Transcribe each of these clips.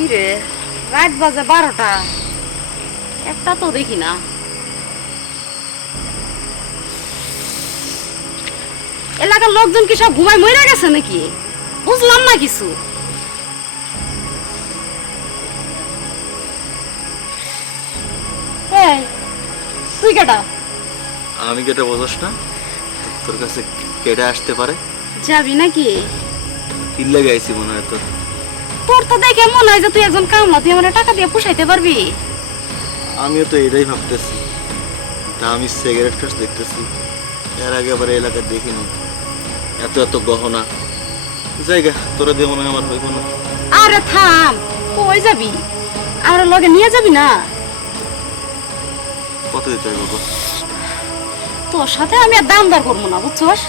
কি রে? রাত বাজে বারোটা। একটা তো দেখি না। এলাকার লোকজন কি সব ঘুমায় মরে গেছে নাকি? বুঝলাম না কিছু। তুই কেটা? আমি কেটে বোঝাস না। তোর কাছে কেটে আসতে পারে। যাবি নাকি? কিল্লে গাইছি মনে হয় তোর। তোর তো দেখে মনে হয় যে তুই একজন কামলা তুই আমার টাকা দিয়ে পুষাইতে পারবি। আমিও তো এটাই ভাবতেছি। তা আমি সিগারেট খাস দেখতেছি এর আগে আবার এলাকা দেখিনি। এত এত গহনা। জায়গা তোরা দিয়ে মনে হয় আমার হইব না। আরে থাম কই যাবি? আমার লগে নিয়ে যাবি না? কত দিতে হবে বাবা তোর সাথে আমি আর দাম দর করব না বুঝছস?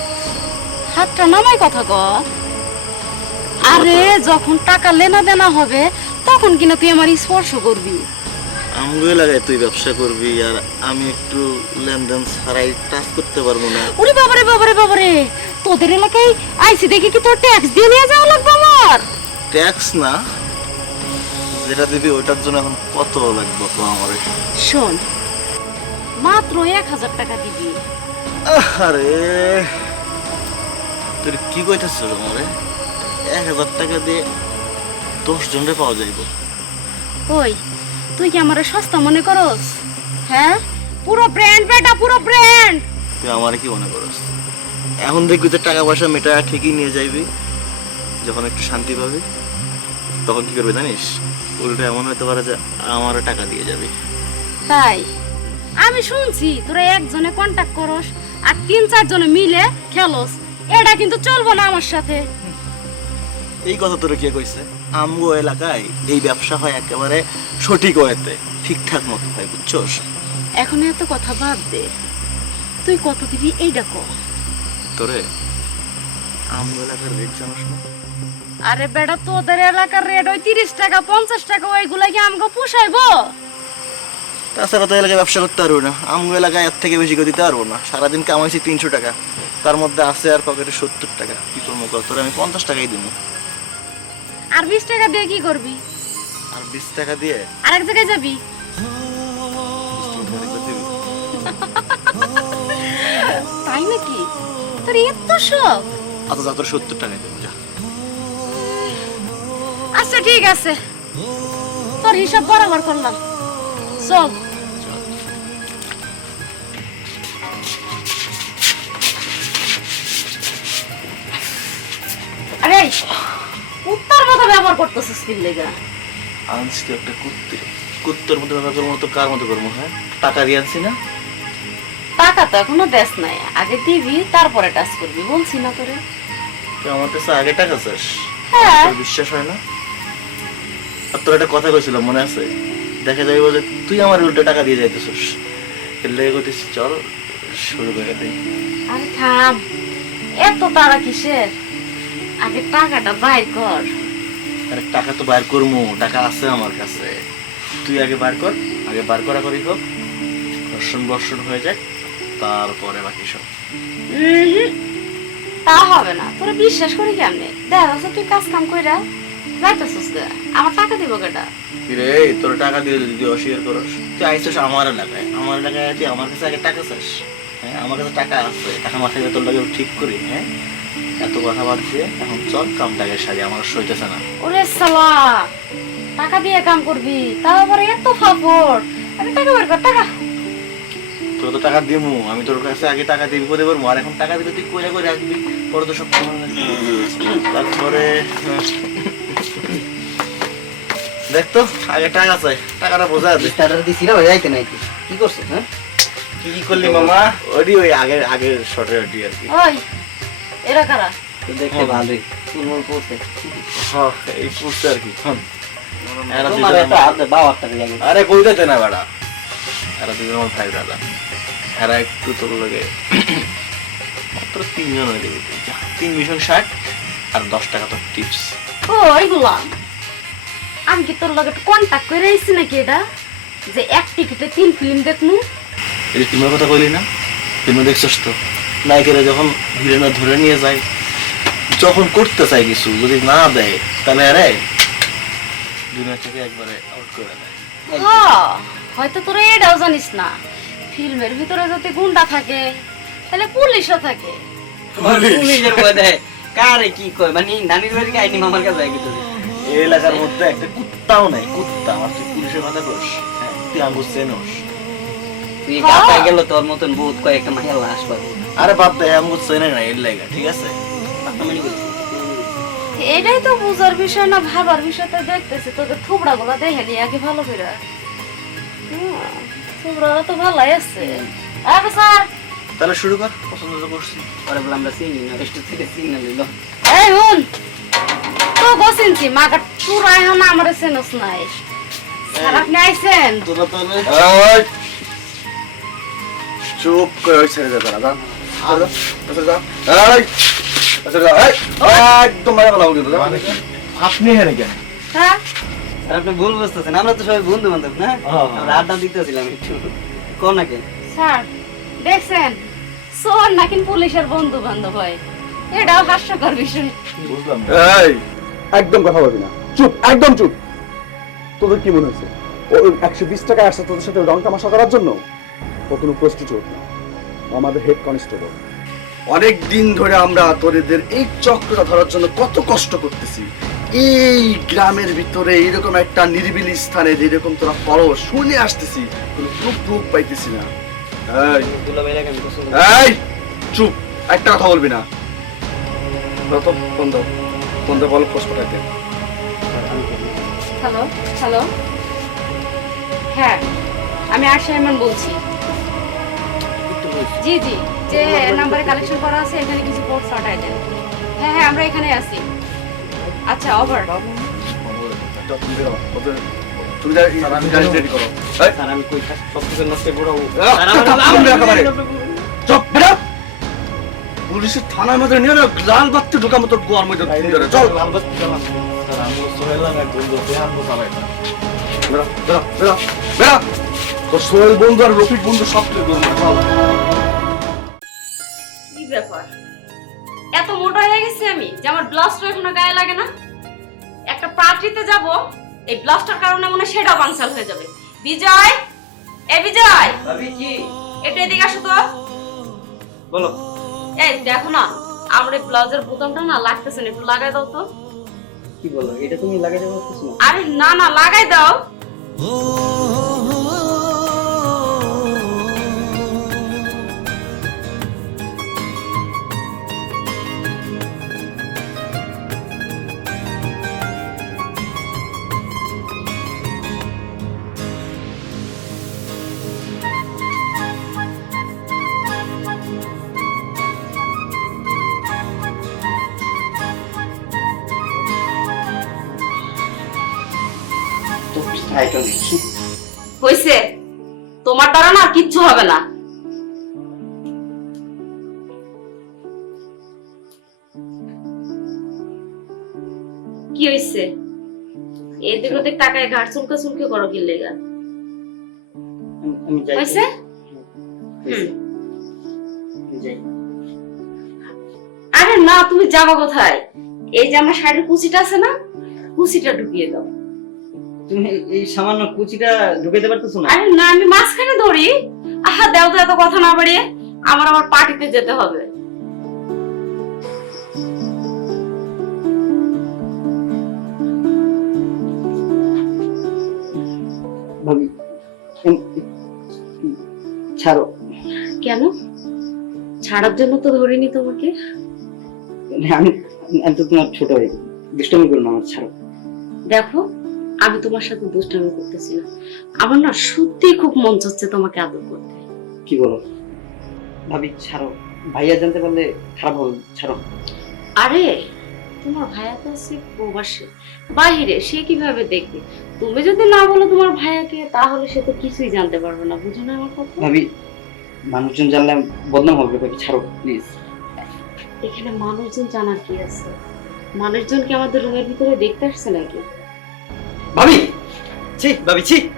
হাতটা নামাই কথা ক আরে যখন টাকা লেনা দেনা হবে তখন কিনা তুই আমার স্পর্শ করবি। আমগো এলাকায় তুই ব্যবসা করবি আর আমি একটু লেনদেন ছাড়াই টাচ করতে পারব না। ওরে বাবারে বাবারে বাবারে! তোদের এলাকায় আইসি দেখি কি তোর ট্যাক্স দিয়ে নিয়ে যাওয়া লাগবে আমার? ট্যাক্স না যেটা দিবি ওইটার জন্য এখন কত লাগবে তো আমার? শোন মাত্র এক হাজার টাকা দিবি। আরে তোর কি কইতেছ আমারে? এক হাজার টাকা দিয়ে দশ জনরে পাওয়া যাইব। ওই তুই কি আমার সস্তা মনে করস? হ্যাঁ? পুরো ব্র্যান্ড বেটা পুরো ব্র্যান্ড তুই আমারে কি মনে করস? এখন দেখবি যে টাকা পয়সা মেটা ঠিকই নিয়ে যাইবি। যখন একটু শান্তি পাবি তখন কি করবি জানিস? উল্টো এমন হতে পারে যে আমার টাকা দিয়ে যাবি। তাই? আমি শুনছি তোরা একজনে কন্টাক্ট করস আর তিন চারজনে মিলে খেলোস। এটা কিন্তু চলবো না আমার সাথে। এই কথা তোর কে কইছে? আমগো এলাকায় এই ব্যবসা হয় একেবারে সঠিক ওয়েতে ঠিকঠাক মতো হয় বুঝছস? এখন এত কথা বাদ দে। তুই কত দিবি এইটা কর তোরে আমগো এলাকার রেট জানোস না? আরে বেটা তোদের এলাকার রেট ওই তিরিশ টাকা পঞ্চাশ টাকা ওইগুলা কি আমাকে পুষাইবো? তাছাড়া তো এলাকায় ব্যবসা করতে পারব না। আমগো এলাকায় এর থেকে বেশি করে দিতে পারব না। সারাদিন কামাইছি তিনশো টাকা। তার মধ্যে আছে আর পকেটে সত্তর টাকা। কি করব কর তোরে আমি পঞ্চাশ টাকাই দিব। আর বিশ টাকা দিয়ে কি করবি? আর বিশ টাকা দিয়ে? আর এক জায়গায় যাবি? টাকা। তাই নাকি? তোর এত শখ। আচ্ছা যা তোর সত্তর টাকাই দেবো যা। আচ্ছা ঠিক আছে। তোর হিসাব বরাবর করলাম। চল। ব্যবহার করতেছিস কি লেগা? আনছি তো একটা কুত্তে। কুত্তর মতো ব্যবহার করব তো কার মতো করব হ্যাঁ? টাকা দিয়ে আনছি না? টাকা তো এখনও দেশ নাই। আগে দিবি তারপরে টাচ করবি বলছি না তোরে। আমার কাছে আগে টাকা চাস? হ্যাঁ। বিশ্বাস হয় না? আর তোর একটা কথা কইছিলাম মনে আছে? দেখা যাবে যে তুই আমার উল্টো টাকা দিয়ে যাইতেছিস। এর লেগে করতেছি চল শুরু করে দিই। আরে থাম এত তারা কিসের? আগে টাকাটা বাইর কর। আরে টাকা তো বার করব টাকা আছে আমার কাছে। তুই আগে বার কর আগে বার করা করি হোক। বর্ষণ বর্ষণ হয়ে যাক তারপরে বাকি সব। তা হবে না তোরা বিশ্বাস করি কেমনে? দেখা যাচ্ছে তুই কাজ কাম কইরা যাইতেছিস আমার টাকা দিব কেটা কিরে তোর টাকা দিয়ে যদি অস্বীকার করস তুই আইসিস আমার এলাকায়। আমার এলাকায় তুই আমার কাছে আগে টাকা চাস। হ্যাঁ আমার কাছে টাকা আছে টাকা মাথায় তোর লাগে ঠিক করি হ্যাঁ? এত কথা বাদ দিয়ে এখন চল কামটাকে সারি আমার সইতেছে না। ওরে সালা টাকা দিয়ে কাম করবি তাও আবার এত ফাপড় আরে টাকা বের কর টাকা। তোর তো টাকা দিমু আমি তোর কাছে আগে টাকা দিবি বলে পারব আর এখন টাকা দিলে তুই কইরা করে রাখবি পরে তো সব। তারপরে দেখ তো আগে টাকা চাই টাকাটা বোঝা দে স্টার্টার দিছি না যাইতে নাই কি কি করছিস হ্যাঁ? কি কি করলি মামা? ওডি ওই আগের আগের শর্টের ওডি আর কি। ওই এরা কারা? দেখতে ভালোই। তুলমুল করছে। হ্যাঁ এই পুষছে আর কি। হ্যাঁ। এরা তোমার দুজন একটা আমার- হাত বাবার টাকা লাগে আরে কই দিতে না বেড়া। এরা দুজন আমার ভাই দাদা। এরা একটু তোর লাগে মাত্র তিনজন হয়ে যাবে তিন মিশন ষাট আর দশ টাকা তোর টিপস আমি কি তোর লগে কন্টাক্ট করে আইছি নাকি এটা? যে এক টিকিটে তিন ফিল্ম দেখনু এই ফিল্মের কথা কইলি না? ফিল্মে দেখছস তো? নায়িকারা যখন হিরোইনা ধরে নিয়ে যায়। যখন করতে চায় কিছু যদি না দেয় তাহলে আরে দুনিয়া থেকে একবারে আউট করে দেয়। হ্যাঁ, হয়তো তোরা এটাও জানিস না। ফিল্মের ভিতরে যদি গুন্ডা থাকে তাহলে পুলিশও থাকে। পুলিশের ভয় দেয়। কারে কি কয়? মানে নানির বাড়ি আইনি মামার কাছে আগে এই এলাকার মধ্যে একটা কুত্তাও নাই কুত্তা। আর তুই পুলিশের কথা কস হ্যাঁ তুই আঙ্গুর চেনস। তুই গেল তোর মতন বহুত কয়েকটা মাইয়া লাশ পাবি। আরে বাপ দে আঙ্গুর চেনে না এর লাগা ঠিক আছে? এটাই তো বুঝার বিষয় না ভাবার বিষয় তো দেখতেছি। তোকে থুবড়া গুলা দেখে নি আগে ভালো করে। থুবড়া তো ভালোই আছে। আরে স্যার তাহলে শুরু কর পছন্দ তো করছি। পরে বলে আমরা চিনি না রেস্ট থেকে সিগন্যাল দিল এই হুন তো বসিনছি মাগা চুরা এখন আমার চেনস নাই। স্যার আপনি আইছেন? তোরা তাহলে চুপ করে ছেড়ে দেবে না একদম মারা গেলাম কিন্তু মানে কি? আপনি এখানে কেন? হ্যাঁ? আপনি ভুল বুঝতেছেন। আমরা তো সবাই বন্ধু বান্ধব না? হ্যাঁ। আমরা আড্ডা দিতেছিলাম একটু। কোন নাকি? স্যার দেখছেন? সোর নাকি পুলিশের বন্ধু বান্ধব হয়। এটাও হাস্যকর বিষয়। বুঝলাম। এই একদম কথা বলবি না। চুপ একদম চুপ। তোদের কি মনে হচ্ছে ও একশো বিশ টাকা আসছে তোদের সাথে রং তামাশা করার জন্য? ও কোনো প্রস্টিটিউট না। আমাদের হেড কনস্টেবল অনেক দিন ধরে আমরা তোদের এই চক্রটা ধরার জন্য কত কষ্ট করতেছি। এই গ্রামের ভিতরে এরকম একটা নিরিবিলি স্থানে এরকম তোরা পড়ো শুনে আসতেছি কোনো প্রুফ প্রুফ পাইতেছি না। এই চুপ একটা কথা বলবি না। যত বন্ধ বন্ধ বল পোস্ট পাঠাইতে হ্যালো হ্যালো হ্যাঁ আমি আশা বলছি। জি জি যে নাম্বারে কালেকশন করা আছে এখানে কিছু দেন হ্যাঁ হ্যাঁ আমরা এখানে আছি আচ্ছা ওভার তুমি রেডি করো স্যার আমি কই সব কিছু নষ্ট করে বড় আহ, থামুন না একেবারে। চুপ বেরো পুলিশের থানার মধ্যে নিয়ে না লাল বাত্তি ঢোকা মতো গোয়ার মধ্যে চল লাল বাতি জ্বালান। স্যার, আঙ্গুর সোহেল বন্ধু তোর সোহেল বন্ধু আর রফিক বন্ধু সব চল কি ব্যাপার এত মোটা হয়ে গেছি আমি যে আমার এখনও গায়ে লাগে না। একটা পার্টিতে যাব এই কারণে মনে সেটা হয়ে যাবে। বিজয়! এ বিজয়! কি? একটু এদিকে আসো তো। বলো। এই দেখো না আমার এই ব্লাউজের বোতামটা না লাগতেছে না একটু লাগাই দাও তো। কি বলো? এটা তুমি পারতেছ না? আরে না না লাগাই দাও। হইছে। তোমার দ্বারা না কিচ্ছু হবে না। কি হইছে? এদিক ওদিক ঘাট চুলকে চুলকে করো কি লেগা? হইছে? আরে না তুমি যাবা কোথায়? এই যে আমার শাড়ির কুচিটা আছে না কুচিটা ঢুকিয়ে দাও। তুমি এই সামান্য কুচিটা ঢুকাইতে পারতেছো না? আরে না আমি মাঝখানে ধরি। আহা দেও তো এত কথা না বাড়িয়ে। আমার আমার পার্টিতে যেতে হবে। ভাবি ছাড়ো। কেন? ছাড়ার জন্য তো ধরিনি তোমাকে। আমি তো তোমার ছোট হয়ে দুষ্টমি করো না আমার ছাড়ো। দেখো আমি তোমার সাথে দুষ্টামি করতেছি না। আমার না সত্যি খুব মন চাচ্ছে তোমাকে আদর করতে। কি বলো? ভাবি ছাড়ো। ভাইয়া জানতে পারলে খারাপ হবে ছাড়ো। আরে তোমার ভাইয়া তো আছে প্রবাসে। বাহিরে সে কীভাবে দেখবে? তুমি যদি না বলো তোমার ভাইয়াকে তাহলে সে তো কিছুই জানতে পারবে না। বুঝো না আমার কথা? ভাবি মানুষজন জানলে বদনাম হবে ভাবি ছাড়ো প্লিজ। এখানে মানুষজন জানার কি আছে? মানুষজন কি আমাদের রুমের ভিতরে দেখতে আসছে নাকি? ভাবি! ছি ভাবি, ছি।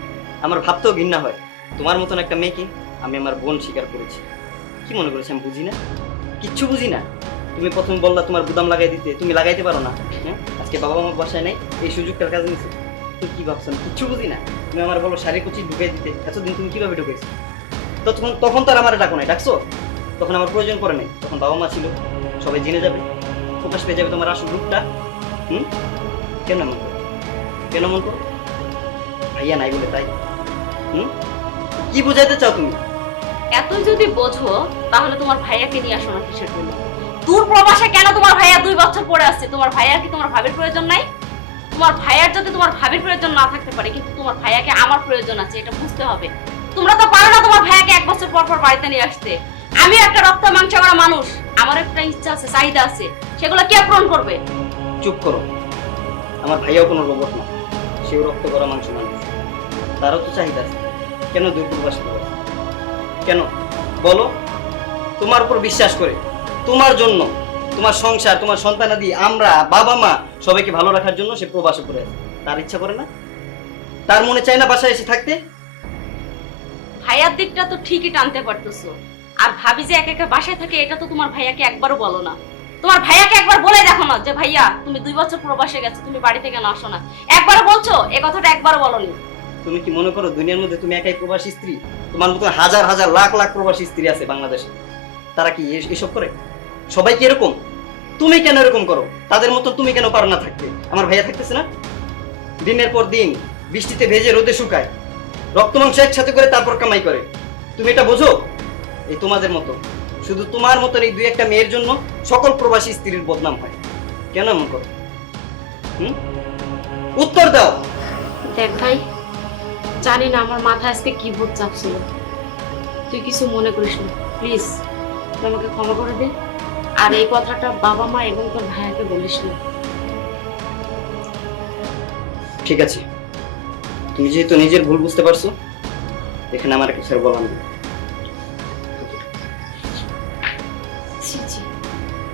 আমার ভাবতেও ঘৃণা হয়। তোমার মতন একটা মেয়েকে আমি আমার বোন স্বীকার করেছি। কি মনে করেছি, আমি বুঝি না? কিচ্ছু বুঝি না। তুমি প্রথম বললা তোমার বুদাম লাগাই দিতে। তুমি লাগাইতে পারো না। হ্যাঁ? আজকে বাবা মা বাসায় নাই, এই সুযোগটার কাজ নিছে তুমি কি ভাবছ, আমি কিচ্ছু বুঝি না? তুমি আমার বলো শাড়ি কুচি ঢুকে দিতে। এতদিন তুমি কীভাবে ঢুকেছো? তখন তখন তো আর আমার ডাকো নাই, ডাকছো? তখন আমার প্রয়োজন পড়ে নাই। তখন বাবা মা ছিল। সবাই জেনে যাবে। প্রকাশ পেয়ে যাবে তোমার আসল রূপটা। হুম? কেন মনে করো? কেন মন করো ভাইয়া নাই বলে তাই। হুম? কি বোঝাতে চাও তুমি? এতই যদি বোঝো তাহলে তোমার ভাইয়াকে নিয়ে আসো না কিসের জন্য? দূর প্রবাসে কেন তোমার ভাইয়া দুই বছর পরে আসছে তোমার কি তোমার ভাবির প্রয়োজন নাই? তোমার ভাইয়ার যদি তোমার ভাবির প্রয়োজন না থাকতে পারে কিন্তু তোমার ভাইয়াকে আমার প্রয়োজন আছে এটা বুঝতে হবে। তোমরা তো পারো না তোমার ভাইয়াকে এক বছর পর পর বাড়িতে নিয়ে আসতে। আমি একটা রক্ত মাংস করা মানুষ। আমার একটা ইচ্ছা আছে চাহিদা আছে। সেগুলো কে পূরণ করবে? চুপ করো। আমার ভাইয়াও কোনো রোবট না। সেও রক্ত করা মাংস মানুষ তারও তো চাহিদা আছে। কেন দুর্পূর্বাস কেন? বলো। তোমার উপর বিশ্বাস করে। তোমার জন্য, তোমার সংসার, তোমার সন্তানাদি আমরা, বাবা, মা সবাইকে ভালো রাখার জন্য সে প্রবাসে করে আছে। তার ইচ্ছা করে না? তার মনে চায় না বাসায় এসে থাকতে? ভাইয়ার দিকটা তো ঠিকই টানতে পারতেছো। আর ভাবি যে একা একা বাসায় থাকে, এটা তো তোমার ভাইয়াকে একবারও বলো না। তোমার ভাইয়াকে একবার বলে দেখো না যে, ভাইয়া, তুমি দুই বছর প্রবাসে গেছো, তুমি বাড়িতে কেন আসো না। একবারও বলছো? এ কথাটা একবারও বলনি। তুমি কি মনে করো দুনিয়ার মধ্যে তুমি একাই প্রবাসী স্ত্রী? তোমার মতো হাজার হাজার, লাখ লাখ প্রবাসী স্ত্রী আছে বাংলাদেশে। তারা কি এসব করে? সবাই কি এরকম? তুমি কেন এরকম করো? তাদের মতো তুমি কেন পারো না থাকতে? আমার ভাইয়া থাকতেছে না? দিনের পর দিন বৃষ্টিতে ভেজে রোদে শুকায়, রক্ত মাংস একসাথে করে তারপর কামাই করে। তুমি এটা বোঝো? এই তোমাদের মতো। শুধু তোমার মতন এই দুই একটা মেয়ের জন্য সকল প্রবাসী স্ত্রীর বদনাম হয়। কেন এমন করো? হুম? উত্তর দাও। দেখ ভাই জানি না আমার মাথায় আজকে কি ভূত চাপছিল। তুই কিছু মনে করিস না। প্লিজ তুই আমাকে ক্ষমা করে দে। আর এই কথাটা বাবা মা এবং তোর ভাইয়াকে বলিস না। ঠিক আছে। তুমি যেহেতু নিজের ভুল বুঝতে পারছ এখানে আমার কিছু আর বলার নেই।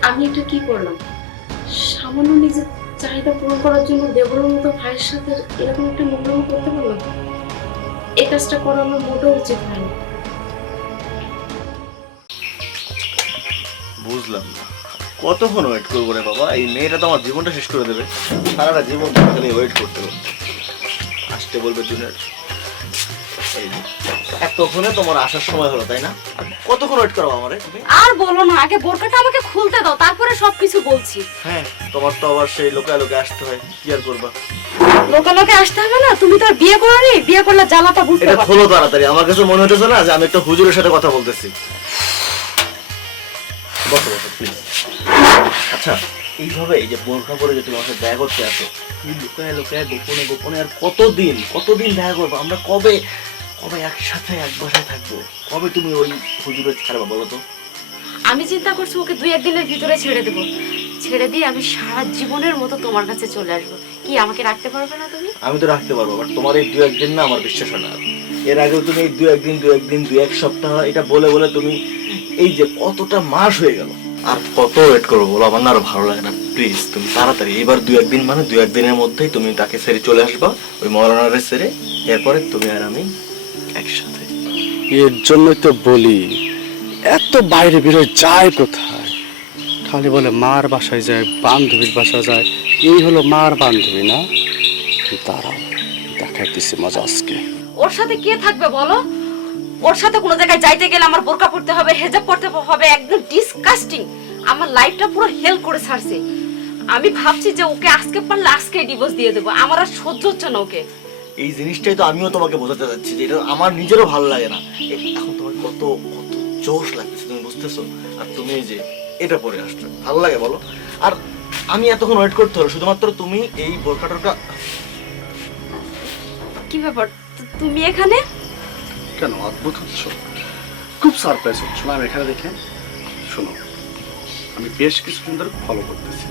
আমি এটা কি করলাম? সামান্য নিজের চাহিদা পূরণ করার জন্য দেবরের মতো ভাইয়ের সাথে এরকম একটা নোংরামি করতে পারলাম? এই কাজটা করা আমার মোটেও উচিত হয়নি। বুঝলাম কতক্ষণ ওয়েট করব রে বাবা? এই মেয়েটা তো আমার জীবনটা শেষ করে দেবে। সারাটা জীবন ওয়েট করতে হবে। আসতে বলবে যে, এতক্ষণে তোমার আসার সময় হলো তাই না? কতক্ষণ ওয়েট করো আমারে? তুমি? আর বলো না আগে বোরকাটা আমাকে খুলতে দাও তারপরে সবকিছু বলছি। হ্যাঁ তোমার তো আবার সেই লোকে লোকে আসতে হয় কি আর করবা? লোকে লোকে আসতে হবে না তুমি তো আর বিয়ে করোনি বিয়ে করলে জ্বালাটা বুঝতে এটা খোলো তাড়াতাড়ি আমার কাছে মনে হচ্ছে না যে আমি একটা হুজুরের সাথে কথা বলতেছি। বসো বসো প্লিজ আচ্ছা এইভাবে এই যে বোরখা পরে যে তুমি আমার সাথে দেখা করতে আসো লুকায় লুকায় গোপনে গোপনে আর কতদিন কতদিন দেখা করব? আমরা কবে কবে একসাথে এক বাসায় থাকব। কবে তুমি ওই ছাড়বা বলো তো? আমি চিন্তা করছি ওকে দুই একদিনের ভিতরে ছেড়ে দেবো। ছেড়ে দিয়ে আমি সারা জীবনের মতো তোমার কাছে চলে আসব। কি আমাকে রাখতে পারবে না তুমি? আমি তো রাখতে পারব বাট তোমার এই দু একদিন না আমার বিশ্বাস হয় না। এর আগেও তুমি এই দু একদিন দু একদিন দু এক সপ্তাহ এটা বলে বলে তুমি এই যে কতটা মাস হয়ে গেল। আর কত ওয়েট করব বলো? আমার না আরও ভালো লাগে না প্লিজ তুমি তাড়াতাড়ি। এবার দু একদিন মানে দু একদিনের মধ্যেই তুমি তাকে সেরে চলে আসবা ওই মৌলানারে ছেড়ে। এরপরে তুমি আর আমি একসাথে। এর জন্যই তো বলি এত বাইরে বেরোয় যায় কোথায়? খালি বলে মার বাসায় যায় বান্ধবীর বাসা যায় এই হলো মার বান্ধবী না? দাঁড়াও দেখাইতেছি মজা আজকে। ওর সাথে কে থাকবে বলো? ওর সাথে কোনো জায়গায় যাইতে গেলে আমার বোরকা পড়তে হবে হেজাব পড়তে হবে একদম ডিসকাস্টিং আমার লাইফটা পুরো হেল করে ছাড়ছে। আমি ভাবছি যে ওকে আজকে পারলে আজকে ডিভোর্স দিয়ে দেবো। আমার আর সহ্য হচ্ছে না ওকে। এই জিনিসটাই তো আমিও তোমাকে বোঝাতে চাচ্ছি যে এটা আমার নিজেরও ভালো লাগে না। এখন তোমার কত কত জোশ লাগছে তুমি বুঝতেছো? আর তুমি এই যে এটা পরে আসছো ভালো লাগে বলো? আর আমি এতক্ষণ ওয়েট করতে হলো শুধুমাত্র তুমি এই বোরকাটা কি ব্যাপার? তুমি এখানে? কেন? অদ্ভুত হচ্ছ খুব সারপ্রাইজ হচ্ছ। না আমি এখানে দেখে শোনো আমি বেশ কিছুদিন ধরে ফলো করতেছি।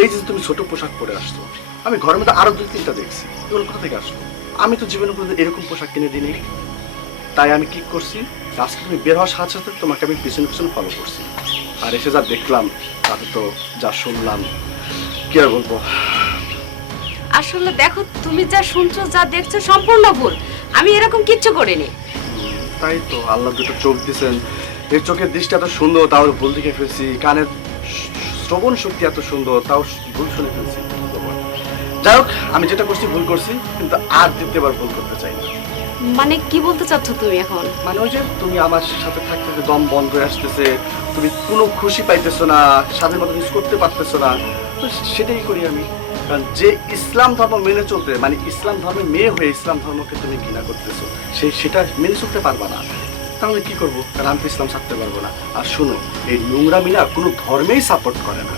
এই যে তুমি ছোট পোশাক পরে আসছো আমি ঘরের মধ্যে আরও দুই তিনটা দেখছি। এগুলো কোথা থেকে আসলো? আমি তো জীবনে কোনোদিন এরকম পোশাক কিনে দিইনি। তাই আমি কি করছি? আজকে তুমি বের হওয়ার সাথে সাথে তোমাকে আমি পিছনে পিছনে ফলো করছি। আর এসে যা দেখলাম তাতে তো যা শুনলাম কি আর বলব? আসলে দেখো তুমি যা শুনছো যা দেখছ সম্পূর্ণ ভুল। আমি এরকম কিচ্ছু করিনি। তাই তো আল্লাহ দুটো চোখ দিছেন এই চোখের দৃষ্টি এত সুন্দর তাও ভুল দেখে ফেলছি। কানের শ্রবণ শক্তি এত সুন্দর তাও ভুল শুনে ফেলছি। যাই হোক আমি যেটা করছি ভুল করছি কিন্তু আর দ্বিতীয়বার ভুল করতে চাই না। মানে কি বলতে চাচ্ছ তুমি এখন? মানে ওই যে তুমি আমার সাথে থাকতে যে দম বন্ধ হয়ে আসতেছে তুমি কোনো খুশি পাইতেছো না স্বাধীন মতো কিছু করতে পারতেছো না তো সেটাই করি আমি। কারণ যে ইসলাম ধর্ম মেনে চলতে মানে ইসলাম ধর্মের মেয়ে হয়ে ইসলাম ধর্মকে তুমি ঘৃণা করতেছো সেই সেটা মেনে চলতে পারবা না। তাহলে কি করব? কারণ আমি ইসলাম ছাড়তে পারব না। আর শোনো এই নোংরামি না কোনো ধর্মেই সাপোর্ট করে না।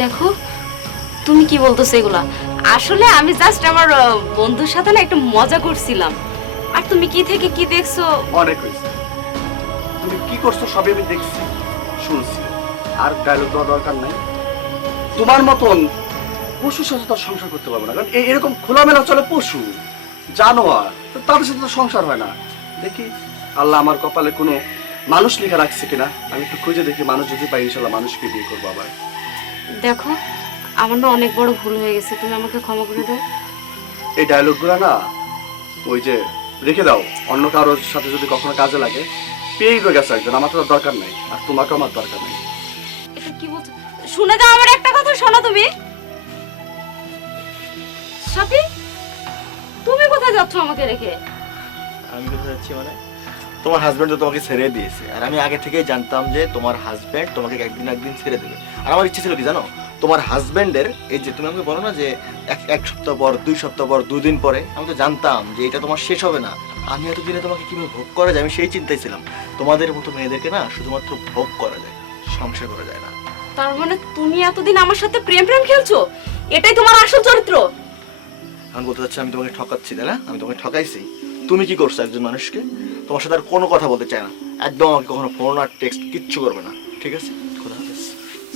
দেখো তুমি কি বলতেছো এগুলা? আসলে আমি জাস্ট আমার বন্ধুর সাথে না একটু মজা করছিলাম। আর তুমি কি থেকে কি দেখছ? অনেক হয়েছে। তুমি কি করছ সবই আমি দেখছি শুনছি। আর ডায়লগ দেওয়া দরকার নাই। তোমার মতন পশুর সাথে তো সংসার করতে পারব না। কারণ এ- এরকম খোলামেলা চলে পশু জানোয়ার তাদের সাথে তো সংসার হয় না। দেখি আল্লাহ আমার কপালে কোনো মানুষ লেখা রাখছে কিনা। আমি একটু খুঁজে দেখি মানুষ যদি পাই ইনশাল্লাহ মানুষকে বিয়ে করব আবার। দেখো আমার না অনেক বড় ভুল হয়ে গেছে তুমি আমাকে ক্ষমা করে দাও। এই ডায়লগগুলো না ওই যে রেখে দাও অন্য কারোর সাথে যদি কখনো কাজে লাগে। পেয়েই রয়ে গেছে একজন আমার তো দরকার নেই আর তোমাকেও আমার দরকার নেই। এটা কি বলছো? শুনে যাও আমার একটা কথা শোনো তুমি। সাপি তুমি কোথায় যাচ্ছ আমাকে রেখে? আমি কোথায় যাচ্ছি মানে? তোমার হাজবেন্ড তো তোমাকে ছেড়ে দিয়েছে আর আমি আগে থেকেই জানতাম যে তোমার হাজবেন্ড তোমাকে একদিন একদিন ছেড়ে দেবে। আর আমার ইচ্ছে ছিল কি জানো? তোমার হাজবেন্ডের এই যে তুমি আমাকে বলো না যে এক এক সপ্তাহ পর দুই সপ্তাহ পর দুদিন পরে আমি তো জানতাম যে এটা তোমার শেষ হবে না। আমি এতদিনে তোমাকে কীভাবে ভোগ করা যায়? আমি সেই চিন্তায় ছিলাম। তোমাদের মতো মেয়েদেরকে না শুধুমাত্র ভোগ করা যায় সংসার করা যায় না। তার মানে তুমি এতদিন আমার সাথে প্রেম প্রেম খেলছো? এটাই তোমার আসল চরিত্র? আমি বলতে চাচ্ছি আমি তোমাকে ঠকাচ্ছি না? আমি তোমাকে ঠকাইছি। তুমি কি করছ একজন মানুষকে? তোমার সাথে আর কোনো কথা বলতে চায় না। একদম আমাকে কখনো ফোন আর টেক্সট কিচ্ছু করবে না ঠিক আছে?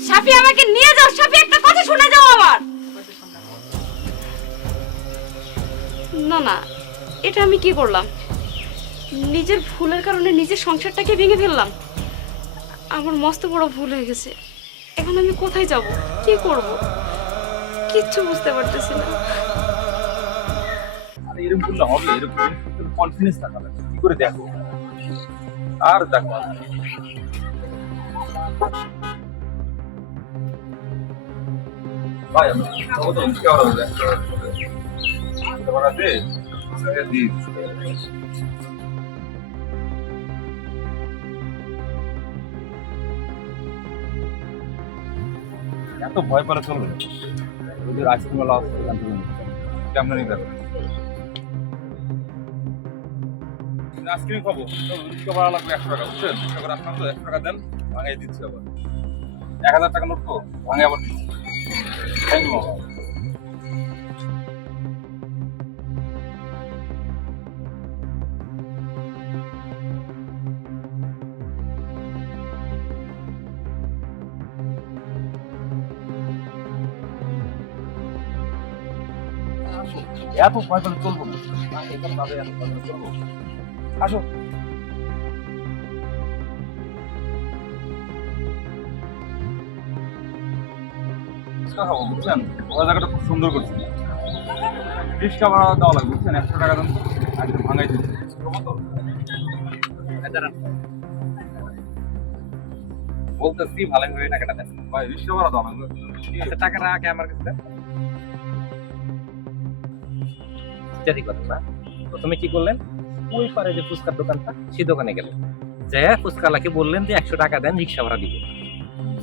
সাফি আমাকে নিয়ে যাও সাফি একটা কথা শুনে যাও আমার। না না, এটা আমি কি করলাম? নিজের ভুলের কারণে নিজের সংসারটাকে ভেঙে ফেললাম। আমার মস্ত বড় ভুল হয়ে গেছে। এখন আমি কোথায় যাব? কি করব? কিচ্ছু বুঝতে পারতেছি না। এরকম করলে হবে, এরকম। কনফিডেন্স থাকা লাগবে কি করে দেখো আর দেখো এত ভয় পেলে চলবে জানতে কেমন আইসক্রিম খাব? রিক্সা ভাড়া লাগবে একশো টাকা বুঝছেন? করে আসলাম তো একশো টাকা দেন ভাঙাই দিচ্ছি আবার। এক হাজার টাকা নোট তো ভাঙে আবার দিচ্ছি থ্যাংক ইউ এত ভয় পেলে চলবো না এখানে ভাবে এত ভয় পেলে চলবো আসো রিক্সা খাব বুঝছেন? ওরা জায়গাটা খুব সুন্দর করছে। রিক্সা ভাড়া দেওয়া লাগবে বুঝছেন? একশো টাকা দেন একদম ভাঙাই দিচ্ছে। বলতেছি ভালো করে টাকাটা দেন। ভাই রিক্সা ভাড়া দেওয়া লাগবে আচ্ছা টাকাটা আগে আমার কাছে ইত্যাদি কথা না প্রথমে কি করলেন? ওই পারে যে ফুচকার দোকানটা সেই দোকানে গেলেন। যে ফুচকালাকে বললেন যে একশো টাকা দেন রিক্সা ভাড়া দিব।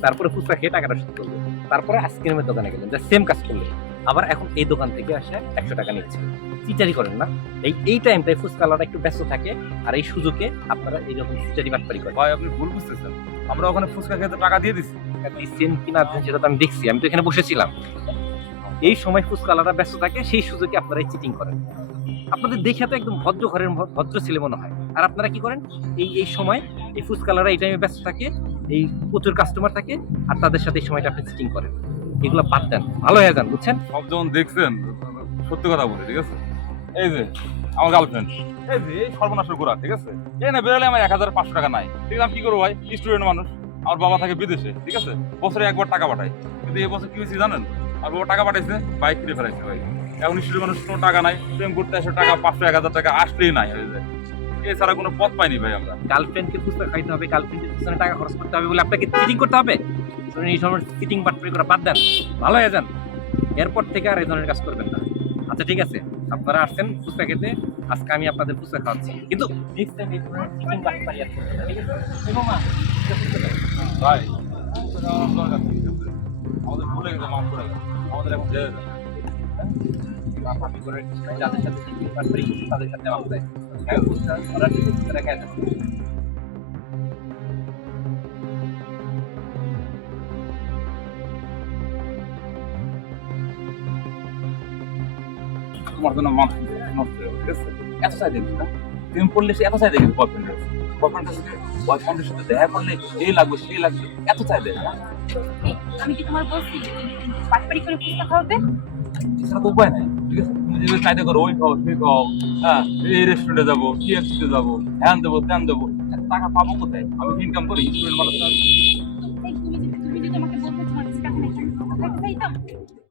তারপরে ফুচকা খেয়ে টাকাটা শোধ করবে তারপরে আইসক্রিমের দোকানে গেলেন। যে সেম কাজ করলেন। আবার এখন এই দোকান থেকে আসে একশো টাকা নিচ্ছে চিটারি করেন না। এই এই টাইমটায় ফুচকালাটা একটু ব্যস্ত থাকে আর এই সুযোগে আপনারা এইরকম চিটারি বাটপারি করেন। ভাই আপনি ভুল বুঝতেছেন। আমরা ওখানে ফুচকা খেতে টাকা দিয়ে দিছি। দিচ্ছেন কিনা সেটা তো আমি দেখছি। আমি তো এখানে বসেছিলাম। এই সময় ফুচকালাটা ব্যস্ত থাকে সেই সুযোগে আপনারা চিটিং করেন। আপনাদের দেখে তো একদম ভদ্র ঘরের ভদ্র ছেলে মনে হয়। আর আপনারা কি করেন? এই এই সময় এই ফুচকালারা এই টাইমে ব্যস্ত থাকে এই প্রচুর কাস্টমার থাকে আর তাদের সাথে এই সময়টা আপনি চিটিং করেন। এগুলো বাদ দেন। ভালো হয়ে যান, বুঝছেন? সব যখন দেখছেন, সত্যি কথা বলি, ঠিক আছে? এই যে, আমার গার্লফ্রেন্ড এই যে, এই সর্বনাশের গোড়া ঠিক আছে? এই না বেরোলে আমার এক হাজার পাঁচশো টাকা নাই। ঠিক আছে, আমি কি করব ভাই? স্টুডেন্ট মানুষ। আমার বাবা থাকে বিদেশে, ঠিক আছে? বছরে একবার টাকা পাঠায়। কিন্তু এই বছর কি হয়েছে জানেন? আর বাবা টাকা পাঠাইছে বাইক কিনে ফেলাইছে ভাই। এখন স্টুডেন্ট মানুষ কোনো টাকা নাই, প্রেম করতে আসে টাকা, পাঁচশো, এক হাজার টাকা আসলেই নাই, হয়ে যায়। এছাড়া কোনো পথ পাইনি ভাই আমরা। গার্লফ্রেন্ডকে ফুচকা খাইতে হবে গার্লফ্রেন্ডের পিছনে টাকা খরচ করতে হবে বলে আপনাকে চিটিং করতে হবে। শুনুন, এই সময় চিটিং বাটপারি করে বাদ দেন ভালো হয়ে যান। এরপর থেকে আর এই ধরনের কাজ করবেন না। আচ্ছা ঠিক আছে আপনারা আসছেন ফুচকা খেতে আজকে আমি আপনাদের ফুচকা খাওয়াচ্ছি। কিন্তু নেক্সট টাইম এই ধরনের চিকেন বাটপারি আর করবেন না, ঠিক আছে? এই মামা, এটা ফুচকা দাও। ভাই? আমাদের ভুলে গেছে মাফ করে আমাদের এখন যাদের সাথে বাটপারি তাদের সাথে আমার দেয়। তোমার জন্য মানুষ নষ্ট ঠিক আছে? এত চাই দেখি না তুমি পড়লে সে এত চাই দেখি বয়ফ্রেন্ডের বয়ফ্রেন্ডের সাথে। বয়ফ্রেন্ডের সাথে দেখা করলে এই লাগবে সেই লাগবে। এত চাই না আমি কি তোমার বলছি? পাটপাড়ি করে এছাড়া তো উপায় নাই। চাইতে করো ওই খাও, সেই খাও হ্যাঁ এই রেস্টুরেন্টে যাব কিএফসিতে যাব হ্যান দেবো ত্যান দেবো। এত টাকা পাবো কোথায়? আমি ইনকাম করি স্টুডেন্ট মানুষ